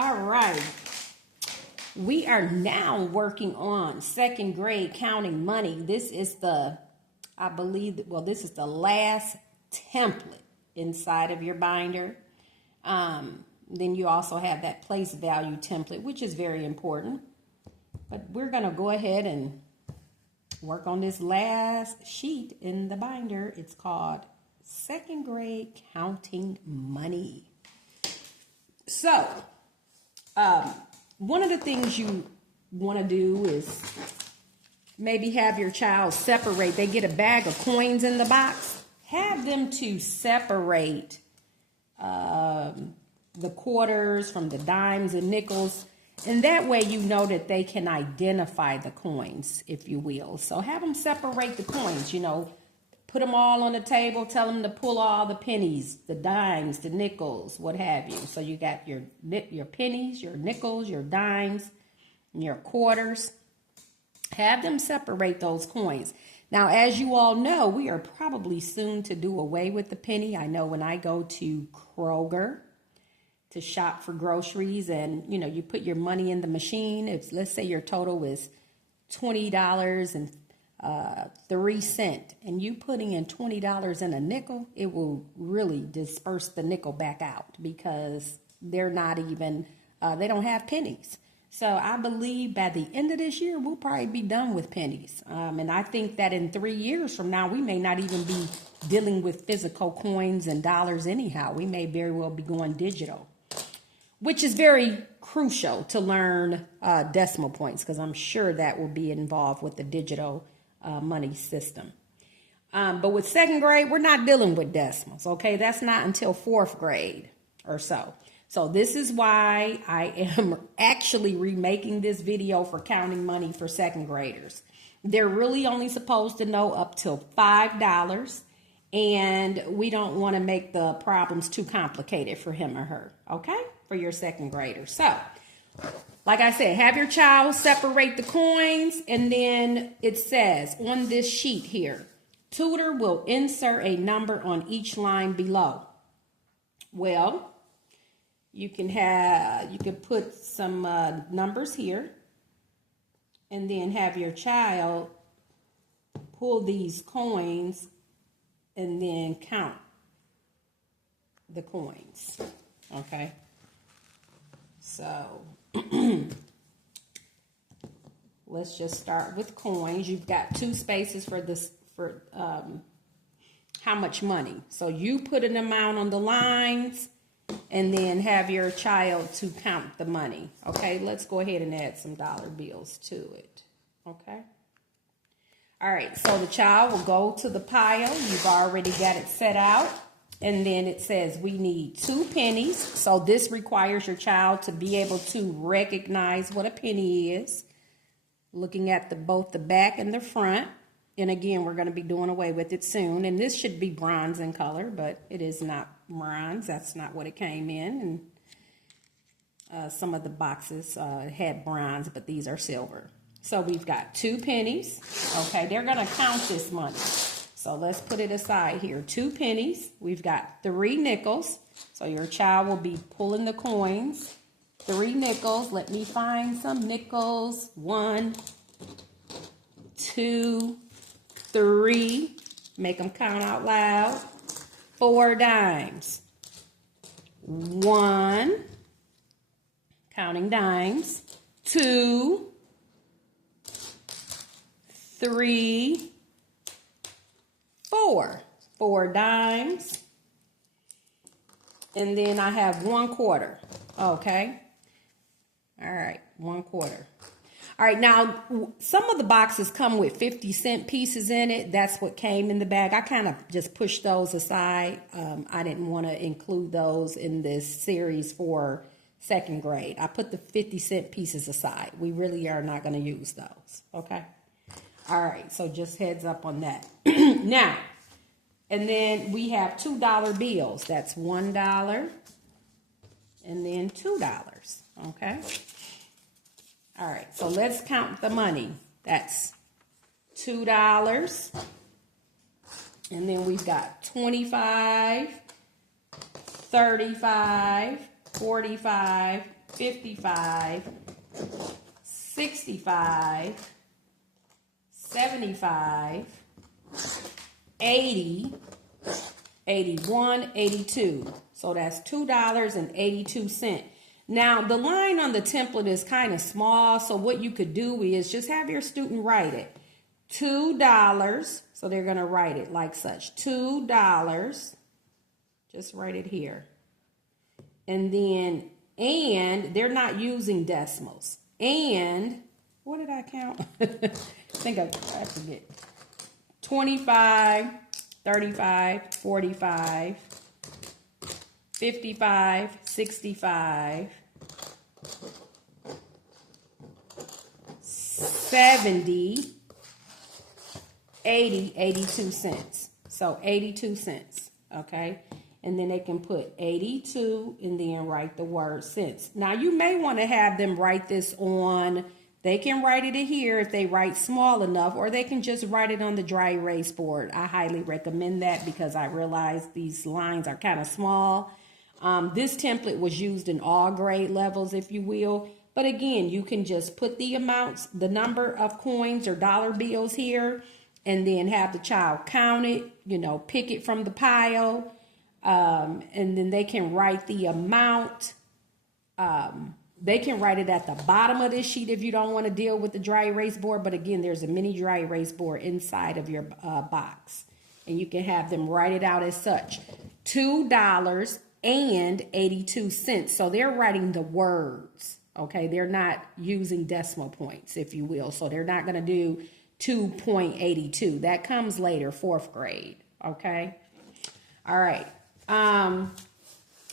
All right. We are now working on second grade counting money. This is the, I believe, well, this is the last template inside of your binder. Then you also have that place value template, which is very important. But we're going to go ahead and work on this last sheet in the binder. It's called Second Grade Counting Money. So, one of the things you want to do is maybe have your child separate. They get a bag of coins in the box. Have them to separate the quarters from the dimes and nickels. And that way you know that they can identify the coins, if you will. So have them separate the coins, you know. Put them all on the table. Tell them to pull all the pennies, the dimes, the nickels, what have you. So you got your pennies, your nickels, your dimes, and your quarters. Have them separate those coins. Now, as you all know, we are probably soon to do away with the penny. I know when I go to Kroger to shop for groceries and, you know, you put your money in the machine. If, let's say your total is $20.03 and you putting in $20 in a nickel, it will really disperse the nickel back out because they're not even, they don't have pennies. So I believe by the end of this year, we'll probably be done with pennies. And I think that in 3 years from now, we may not even be dealing with physical coins and dollars anyhow. We may very well be going digital, which is very crucial to learn decimal points because I'm sure that will be involved with the digital money system. But with second grade, we're not dealing with decimals, okay? That's not until 4th grade or so. So this is why I am actually remaking this video for counting money for second graders. They're really only supposed to know up till $5, and we don't want to make the problems too complicated for him or her, okay? For your second grader. So, like I said, have your child separate the coins, and then it says on this sheet here, tutor will insert a number on each line below. Well, you can put some numbers here, and then have your child pull these coins and then count the coins. Okay. So let's just start with coins. You've got 2 spaces for this, for how much money. So you put an amount on the lines and then have your child to count the money. Okay, let's go ahead and add some dollar bills to it. Okay. All right, so the child will go to the pile. You've already got it set out. And then it says we need 2 pennies. So this requires your child to be able to recognize what a penny is. Looking at both the back and the front. And again, we're going to be doing away with it soon. And this should be bronze in color, but it is not bronze. That's not what it came in. And some of the boxes had bronze, but these are silver. So we've got 2 pennies. Okay, they're going to count this money. So let's put it aside here. 2 pennies. We've got 3 nickels. So your child will be pulling the coins. 3 nickels. Let me find some nickels. 1, 2, 3. Make them count out loud. 4 dimes. 1. Counting dimes. 2, 3, 4 dimes, and then I have 1 quarter. Okay, all right, 1 quarter. All right, now some of the boxes come with 50-cent pieces in it. That's what came in the bag. I kind of just pushed those aside. I didn't want to include those in this series for second grade. I put the 50-cent pieces aside. We really are not going to use those. Okay. All right, so just heads up on that. Now, and then we have $2 bills. That's $1 and then $2. Okay. All right, so let's count the money. That's $2. And then we've got 25, 35, 45, 55, 65, 75, 80, 81, 82. So that's $2.82. Now, the line on the template is kind of small, so what you could do is just have your student write it. $2, so they're going to write it like such. $2, just write it here. And then, and they're not using decimals. And, what did I count? I think I forget. 25, 35, 45, 55, 65, 70, 80, 82 cents. So 82 cents, okay? And then they can put 82 and then write the word cents. Now, you may want to have them write this on, they can write it here if they write small enough, or they can just write it on the dry erase board. I highly recommend that because I realize these lines are kind of small. This template was used in all grade levels, if you will. But again, you can just put the amounts, the number of coins or dollar bills here, and then have the child count it, you know, pick it from the pile. And then they can write the amount. They can write it at the bottom of this sheet if you don't want to deal with the dry erase board. But again, there's a mini dry erase board inside of your box. And you can have them write it out as such. $2.82. So they're writing the words. Okay, they're not using decimal points, if you will. So they're not going to do 2.82. That comes later, 4th grade. Okay. All right.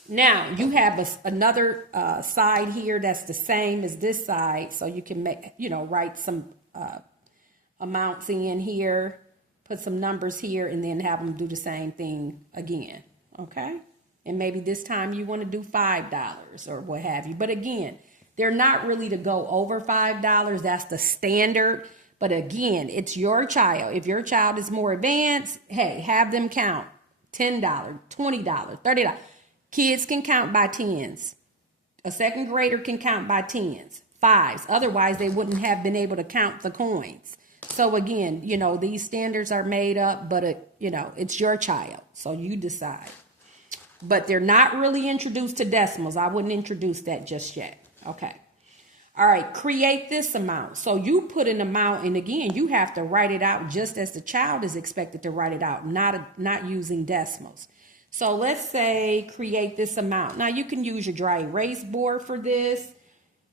Now you have another side here that's the same as this side, so you can make, you know, write some amounts in here, put some numbers here, and then have them do the same thing again. Okay, and maybe this time you want to do $5 or what have you. But again, they're not really to go over $5. That's the standard. But again, it's your child. If your child is more advanced, hey, have them count $10, $20, $30. Kids can count by tens. A second grader can count by tens, fives. Otherwise, they wouldn't have been able to count the coins. So again, you know, these standards are made up, but, you know, it's your child. So you decide. But they're not really introduced to decimals. I wouldn't introduce that just yet. Okay. All right. Create this amount. So you put an amount, and again, you have to write it out just as the child is expected to write it out, not using decimals. So let's say create this amount. Now you can use your dry erase board for this.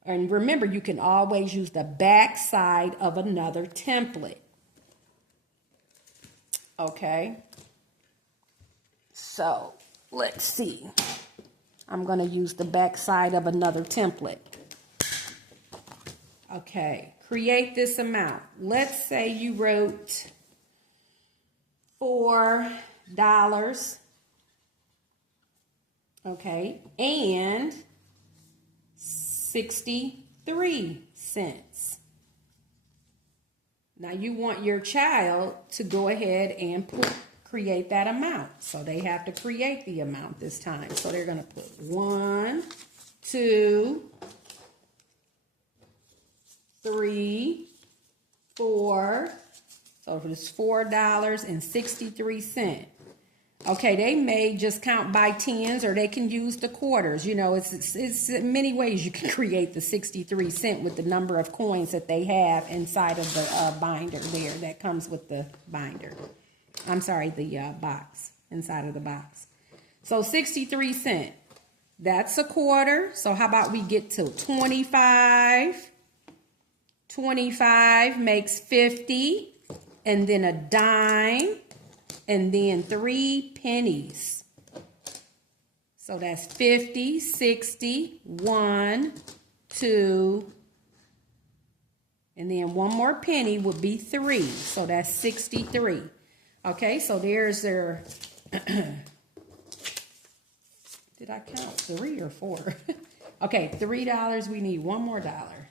And remember, you can always use the back side of another template. Okay. So let's see. I'm going to use the back side of another template. Okay. Create this amount. Let's say you wrote $4. Okay, and 63 cents. Now you want your child to go ahead and create that amount. So they have to create the amount this time. So they're going to put 1, 2, 3, 4. So it's $4.63. Okay, they may just count by tens, or they can use the quarters. You know, it's many ways you can create the 63 cent with the number of coins that they have inside of the binder there that comes with the binder. I'm sorry, the box, inside of the box. So 63 cent, that's a quarter. So how about we get to 25? 25 makes 50, and then a dime. And then 3 pennies. So that's 50, 60, 1, 2. And then one more penny would be 3. So that's 63. Okay, so there's their... Did I count 3 or 4? Okay, $3. We need one more dollar.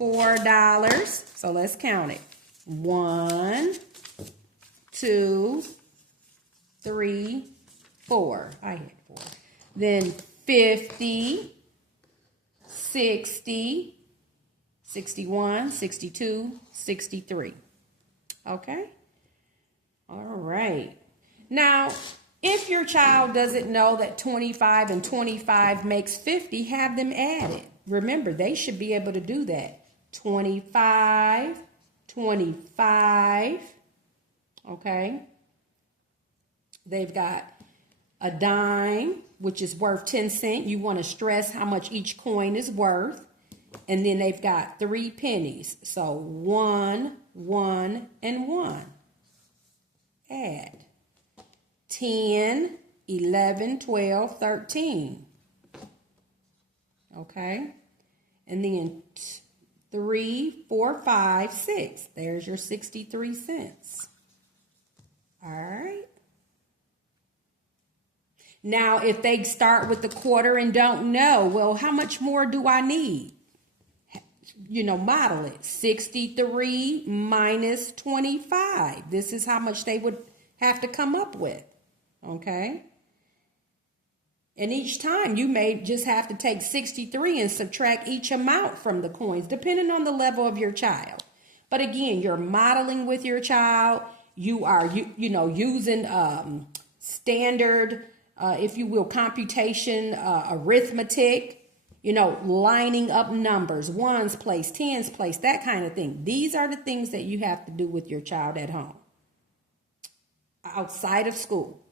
$4. So let's count it. 1, 2, 3, 4. I had 4. Then 50, 60, 61, 62, 63. Okay? All right. Now, if your child doesn't know that 25 and 25 makes 50, have them add it. Remember, they should be able to do that. 25, 25. Okay? They've got a dime, which is worth 10 cents. You want to stress how much each coin is worth. And then they've got 3 pennies. So 1, 1, and 1. Add. 10, 11, 12, 13. Okay? And then 3, 4, 5, 6. There's your 63 cents. All right? Now, if they start with the quarter and don't know, well, how much more do I need? You know, model it. 63 minus 25. This is how much they would have to come up with. Okay? And each time you may just have to take 63 and subtract each amount from the coins, depending on the level of your child. But again, you're modeling with your child. You are, you know, using standard, if you will, computation, arithmetic. You know, lining up numbers, ones place, tens place, that kind of thing. These are the things that you have to do with your child at home, outside of school.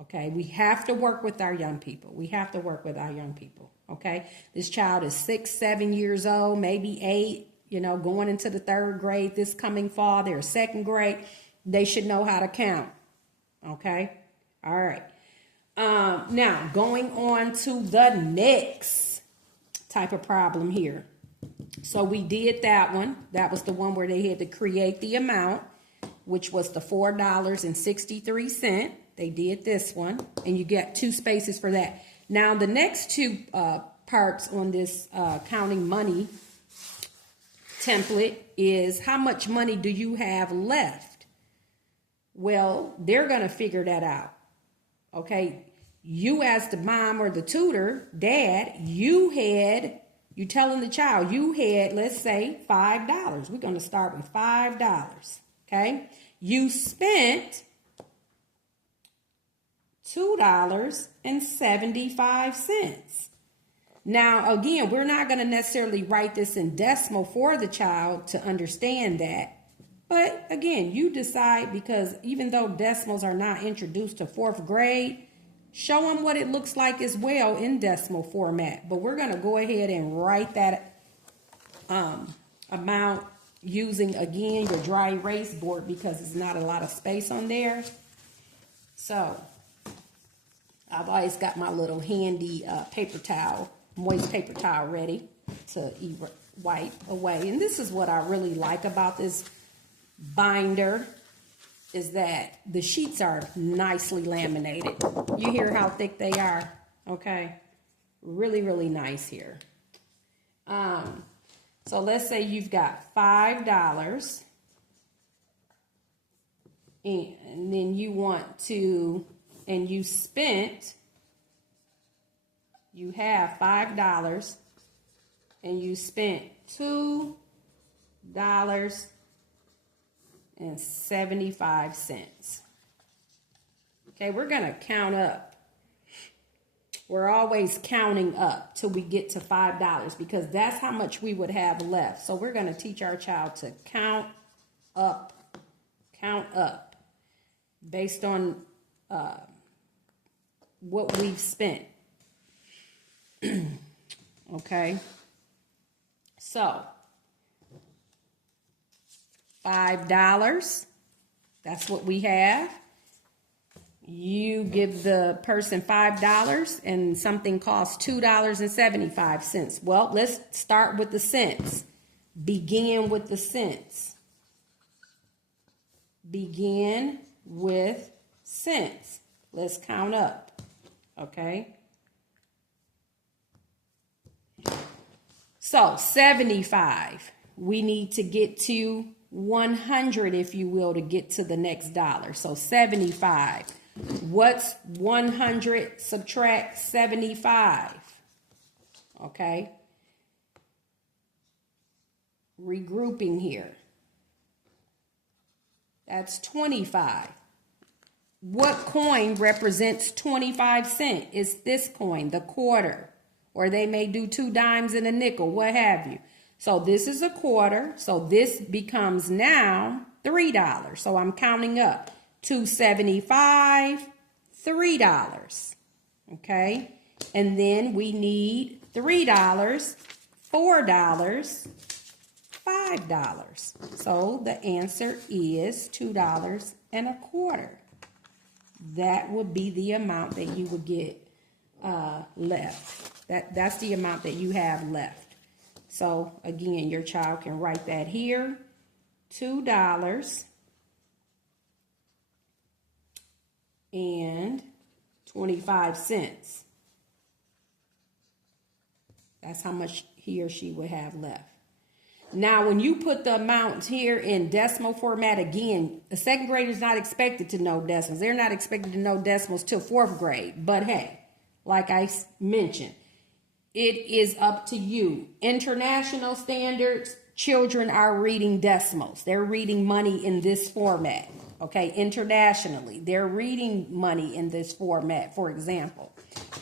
Okay, we have to work with our young people. We have to work with our young people. Okay, this child is 6, 7 years old, maybe 8, you know, going into the 3rd grade this coming fall. They're 2nd grade. They should know how to count. Okay, all right. Now, going on to the next type of problem here. So we did that one. That was the one where they had to create the amount, which was the $4.63. They did this one, and you get 2 spaces for that. Now, the next 2 parts on this counting money template is how much money do you have left? Well, they're going to figure that out. Okay. You as the mom or the tutor, dad, you telling the child, you had, let's say, $5. We're going to start with $5. Okay. You spent $2.75. Now, again, we're not going to necessarily write this in decimal for the child to understand that. But again, you decide, because even though decimals are not introduced to 4th grade, show them what it looks like as well in decimal format. But we're going to go ahead and write that amount using, again, your dry erase board, because there's not a lot of space on there. So I've always got my little handy paper towel, moist paper towel ready to wipe away. And this is what I really like about this binder, is that the sheets are nicely laminated. You hear how thick they are? Okay. Really, really nice here. So let's say you've got $5 and then you want to, and you have $5 and you spent $2.75. Okay, we're going to count up. We're always counting up till we get to $5, because that's how much we would have left. So we're going to teach our child to count up based on what we've spent. Okay, so $5, that's what we have. You give the person $5 and something costs $2.75. Well, let's start with the cents. Begin with the cents. Begin with cents. Let's count up. Okay. So 75. We need to get to 100, if you will, to get to the next dollar. So 75. What's 100 subtract 75? Okay. regrouping here. That's 25. What coin represents 25 cents? It's this coin, the quarter. Or they may do 2 dimes and a nickel, what have you. So this is a quarter. So this becomes now $3. So I'm counting up. $2.75, $3. Okay. And then we need $3, $4, $5. So the answer is $2.25. That would be the amount that you would get left. That's the amount that you have left. So again, your child can write that here. $2.25. That's how much he or she would have left. Now, when you put the amounts here in decimal format, again, a second grader is not expected to know decimals. They're not expected to know decimals till 4th grade. But hey, like I mentioned, it is up to you. International standards, children are reading decimals. They're reading money in this format. Okay, internationally, they're reading money in this format. For example,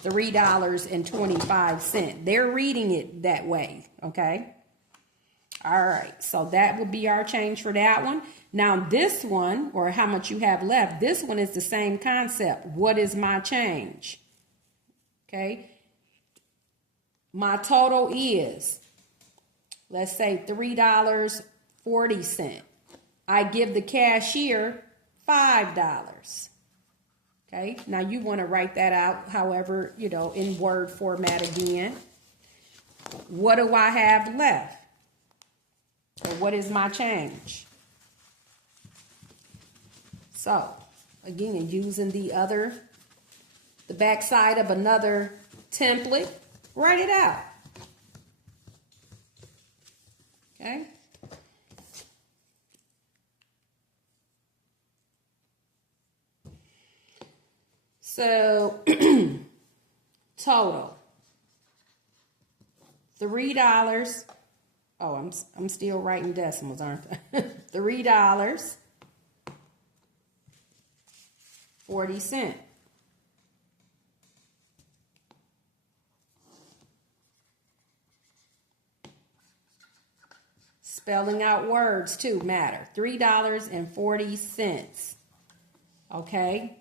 $3.25. They're reading it that way. Okay. All right, so that would be our change for that one. Now this one, or how much you have left, this one is the same concept. What is my change? Okay. My total is, let's say $3.40. I give the cashier $5. Okay. Now you want to write that out, however, in word format again. What do I have left? So what is my change? So, again, using the back side of another template, write it out. Okay? So, total. $3. Oh, I'm still writing decimals, aren't I? $3.40. Spelling out words too matter. $3.40. Okay.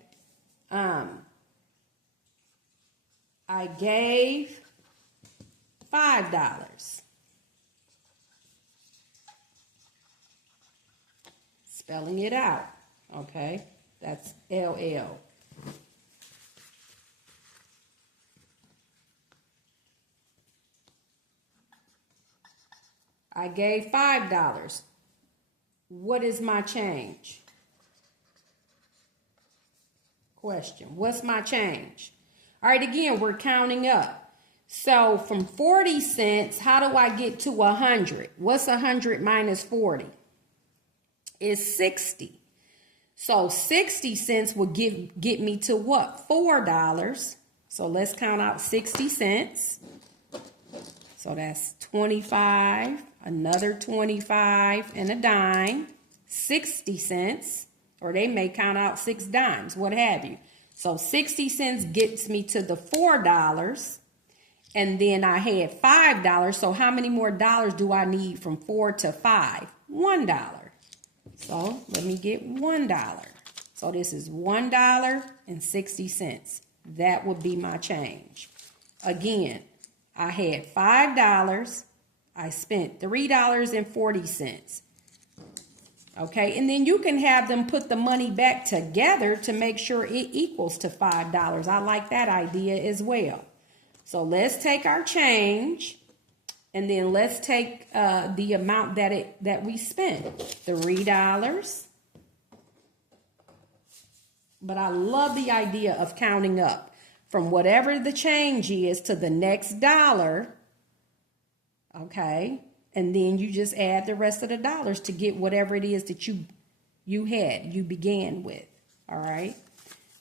I gave $5. Spelling it out, okay? That's LL. I gave $5. What is my change? Question, what's my change? All right, again, we're counting up. So from 40 cents, how do I get to 100? What's 100 minus 40? Is 60. So 60 cents will get me to what? $4. So let's count out 60 cents. So that's 25, another 25 and a dime, 60 cents, or they may count out 6 dimes, what have you. So 60 cents gets me to the $4. And then I had $5. So how many more dollars do I need from 4 to 5? $1. So let me get $1. So this is $1.60. That would be my change. Again, I had $5. I spent $3.40. Okay, and then you can have them put the money back together to make sure it equals to $5. I like that idea as well. So let's take our change. And then let's take the amount that we spent, $3. But I love the idea of counting up from whatever the change is to the next dollar. Okay, and then you just add the rest of the dollars to get whatever it is that you began with. All right.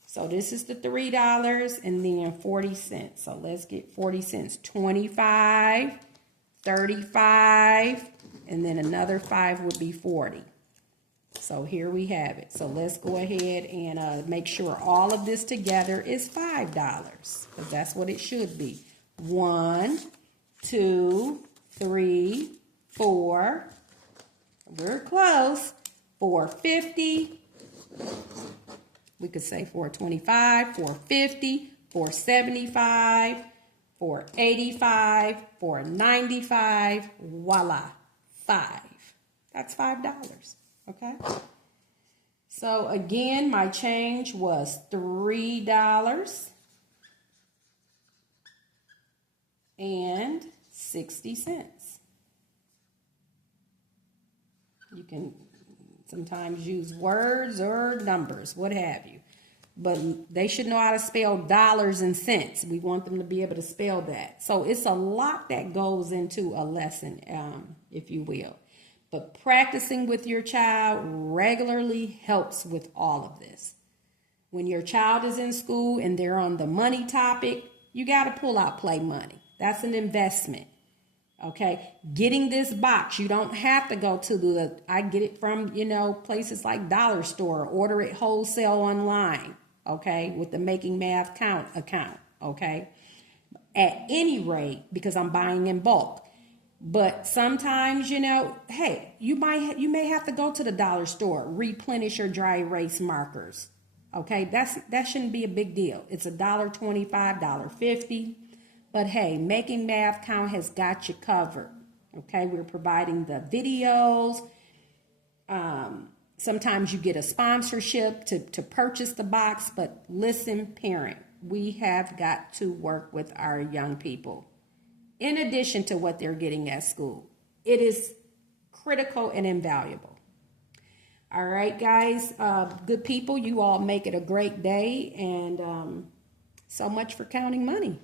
So this is the $3 and then 40 cents. So let's get 40 cents. 25. 35 and then another 5 would be 40. So here we have it. So let's go ahead and make sure all of this together is $5, because that's what it should be. 1, 2, 3, 4. We're close. 450. We could say 425, 450, 475, 485, 495. Voila, 5. That's $5. Okay. So again, my change was $3.60. You can sometimes use words or numbers, what have you. But they should know how to spell dollars and cents. We want them to be able to spell that. So it's a lot that goes into a lesson, if you will. But practicing with your child regularly helps with all of this. When your child is in school and they're on the money topic, you got to pull out play money. That's an investment. Okay, getting this box, you don't have to go to I get it from, places like Dollar Store, order it wholesale online, okay, with the Making Math account, okay, at any rate, because I'm buying in bulk. But sometimes, hey, you may have to go to the Dollar Store, replenish your dry erase markers, okay, that shouldn't be a big deal. It's $1.25, $1.50. But hey, Making Math Count has got you covered. Okay, we're providing the videos. Sometimes you get a sponsorship to purchase the box. But listen, parent, we have got to work with our young people. In addition to what they're getting at school, it is critical and invaluable. All right, guys, good people, you all make it a great day. And so much for counting money.